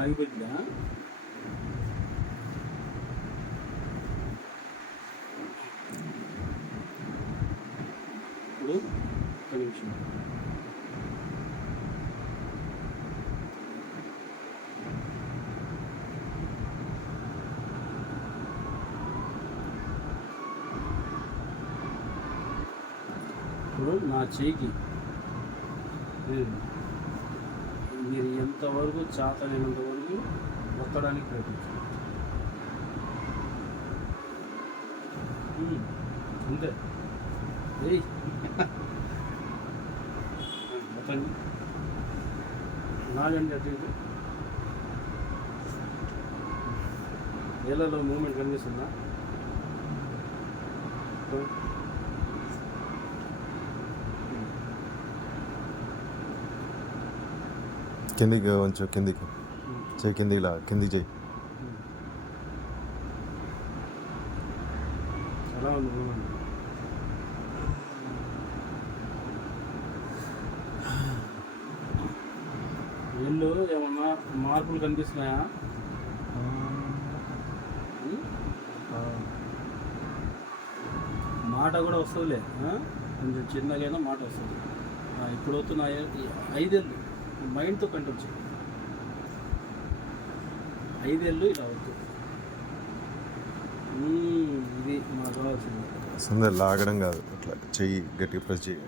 ఆగిపోయిందా? ఇప్పుడు ఒక్క నిమిషం. ఇప్పుడు నా చేయికి మీరు ఎంతవరకు చాతనైనంత వరకు ఒత్తడానికి ప్రయత్నించండి. అంతే. ఏయ్ మొత్తాన్ని నాగండి అటు ఇటు. ఏళ్ళలో మూమెంట్ కనిపిస్తుందా? కిందికి కొంచెం కిందికి చేయి, కిందికి కిందికి చేయి. ఎలా ఉంది మూమెంట్? వీళ్ళు ఏమన్నా మార్పులు కనిపిస్తున్నాయా? మాట కూడా వస్తుందిలే, కొంచెం చిన్నగైనా మాట వస్తుంది. ఇప్పుడు వస్తున్న 5 ఏళ్ళు మైండ్తో కంట్రోల్ చేయి. 5 ఏళ్ళు ఇలా వద్దు. ఇది మనకు కావాల్సింది. సుందర్ లాగడం కాదు, అట్లా చెయ్యి గట్టిగా ప్రెస్ చేయి.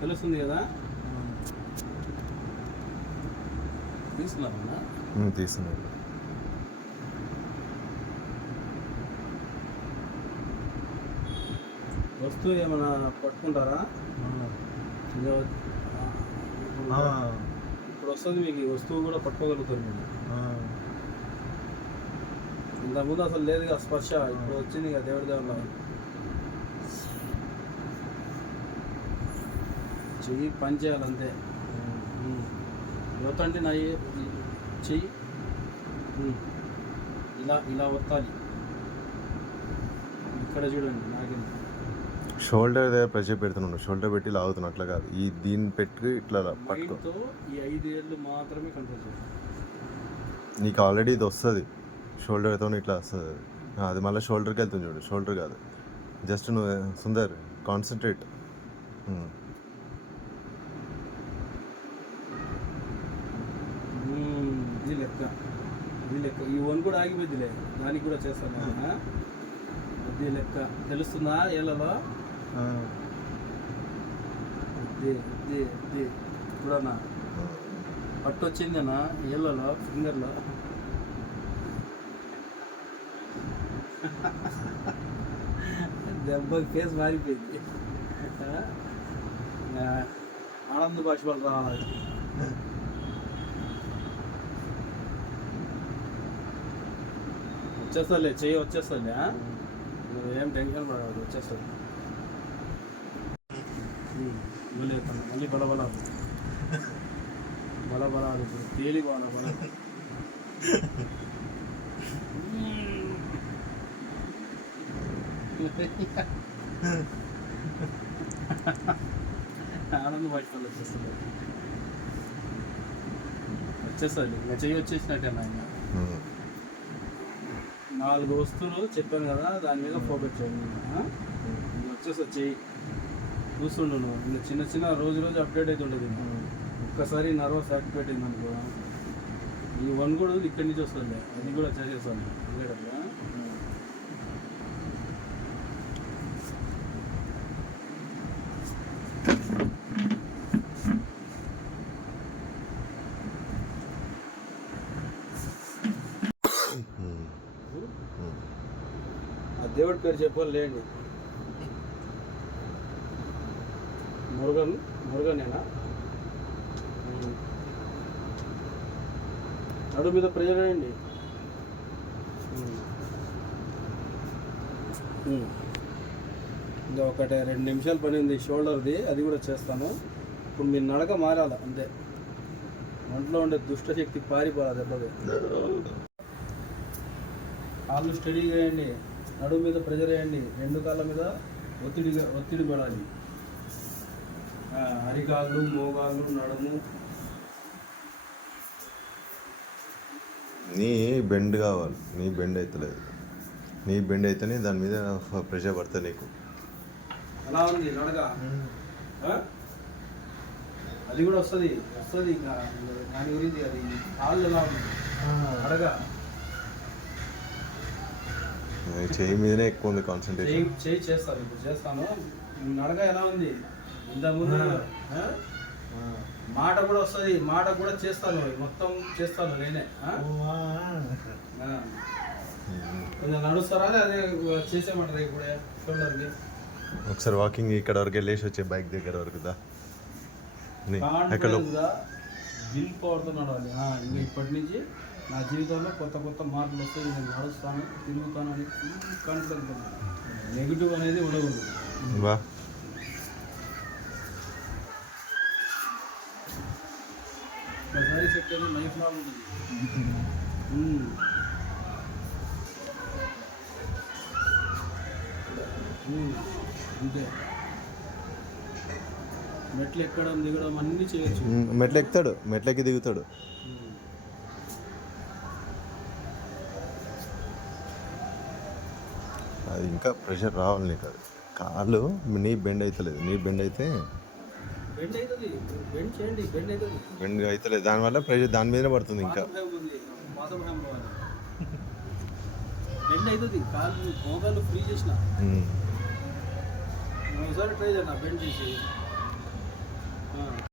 తెలుస్తుంది కదా? తీసుకున్నామన్నా? తీసుకున్నాను. వస్తువు ఏమైనా పట్టుకుంటారా? ఇప్పుడు వస్తుంది మీకు, ఈ వస్తువు కూడా పట్టుకోగలుగుతారు మీరు. ఇంతకుముందు అసలు లేదుగా స్పర్శ, ఇప్పుడు వచ్చింది ఇక దేవుడి దేవుళ్ళ. చెయ్యి పని చేయాలంతే. యువతంటే నా చెయ్యి ఇలా ఇలా ఒత్తాలి. ఇక్కడ చూడండి, నాకేం షోల్డర్ దగ్గర ప్రెషర్ పెడుతున్నాడు, షోల్డర్ పెట్టి లాగుతున్నాడు. అట్లా కాదు, ఈ దీన్ని పెట్టి ఇట్లా పట్టుకో. ఈ 5 ఏళ్ళు మాత్రమే కంట్రోల్ చేయాలి. నీకు ఆల్రెడీ ఇది వస్తుంది, షోల్డర్తో ఇట్లా వస్తుంది. అది మళ్ళీ షోల్డర్కి వెళ్తుంది చూడు, షోల్డర్ కాదు. జస్ట్ నువ్వు సుందర్ కాన్సన్ట్రేట్. ఇది లెక్క, ఇది లెక్క. ఈ 1 కూడా ఆగిపోద్దిలే, దానికి కూడా చేస్తాను. అది లెక్క తెలుస్తుందా? ఏళ్ళలో ఇప్పుడన్నా పట్టు వచ్చిందన్నా ఏళ్ళలో, ఫింగర్లో. దెబ్బకి ఫేస్ మారిపోయింది. ఆనంద బాష్పాలు రావాలి. వచ్చేస్తాలే, చెయ్యి వచ్చేస్తాలే. ఏం టెన్షన్ పడదు, వచ్చేస్తుంది. మళ్ళీ బలబలాలు బలబలాలు తేలి బల ఆనంద బాష్పాలు వచ్చేస్తుంది. ఇంకా చెయ్యి వచ్చేసినట్టేనా? 4 వస్తువులు చెప్పాను కదా, దాని మీద ఫోకస్ చేయండి. వచ్చేసి చెయ్యి చూస్తుండు. నువ్వు ఇంకా చిన్న చిన్న రోజు అప్డేట్ అయితే ఉంటుంది. ఒక్కసారి నర్వస్ యాక్టివేట్ అయింది అనుకో, ఈ 1 కూడా ఇక్కడి నుంచి వస్తుంది. అది కూడా చేసేస్తాను వెళ్ళేటప్పుడు. ఆ దేవుడి పేరు చెప్పాలి లేండి. మురుగనేనా? నడు మీద ప్రెజర్ వేయండి. ఇంకా 1-2 నిమిషాలు పని ఉంది షోల్డర్ది, అది కూడా చేస్తాను. ఇప్పుడు మీరు నడక మారాల అంతే. ఒంట్లో ఉండే దుష్టశక్తి పారిపోవాలి దెబ్బకి. కాళ్ళు స్టడీగా వేయండి, నడుము మీద ప్రెజర్ వేయండి, 2 కాళ్ళ మీద ఒత్తిడి పడాలి. అరికాళ్ళు, మోకాళ్ళు, నడుము నీ బెండ్ కావాలి, నీ బెండ్ అవుతలేదు. నీ బెండ్ అయితేనే దాని మీద ప్రెషర్ పడుతుంది నీకు. ఎలా ఉంది నడక? అది కూడా వస్తుంది ఇంకా దాని గురించి. అది కాళ్ళు ఎలా ఉంది నడక? చేయి మీదనే ఎక్కువ ఉంది కాన్సన్ట్రేషన్. చేయి చేస్తాను, ఇప్పుడు చేస్తాను. నడక ఎలా ఉంది? ఇంతకుముందు మాట కూడా వస్తుంది, మాట కూడా చేస్తాను, మొత్తం చేస్తాను నేనే. కొంచెం నడుస్తారా అదే చేసేమంటారు ఇప్పుడే షోల్డర్కి? ఒకసారి వాకింగ్ ఇక్కడ వరకు వెళ్ళేసి వచ్చే బైక్ దగ్గర వరకు దా. కాన్ఫిడెన్స్గా విల్ పవర్తో నడవాలి. ఇంకా ఇప్పటి నుంచి నా జీవితంలో కొత్త కొత్త మార్పులు వస్తాయి, నేను నడుస్తాను, తిరుగుతాను అని కాన్ఫిడెన్స్ ఉంది. నెగిటివ్ అనేది ఉండకూడదు. బా ఒకసారి సెట్ అయితే లైఫ్ లాంగ్ ఉంటుంది. అంతే. మెట్లు ఎక్కడం దిగడం అన్నీ చేయొచ్చు. మెట్లు ఎక్కుతాడు, మెట్లకి దిగుతాడు. అది ఇంకా ప్రెషర్ రావాలి నీకు. అది కాళ్ళు నీ బెండ్ అవుతలేదు. నీ బెండ్ అయితే బెండ్ అవుతుంది, బెండ్ చేయండి, బెండ్ అవుతుంది. బెండ్ అవుతలేదు, దానివల్ల ప్రెషర్ దాని మీదనే పడుతుంది. ఇంకా బెండ్ అవుతుంది. కాళ్ళు మోకాళ్ళు ఫ్రీ చేసిన ఒకసారి ట్రై చేయండి బెండ్ చేసి.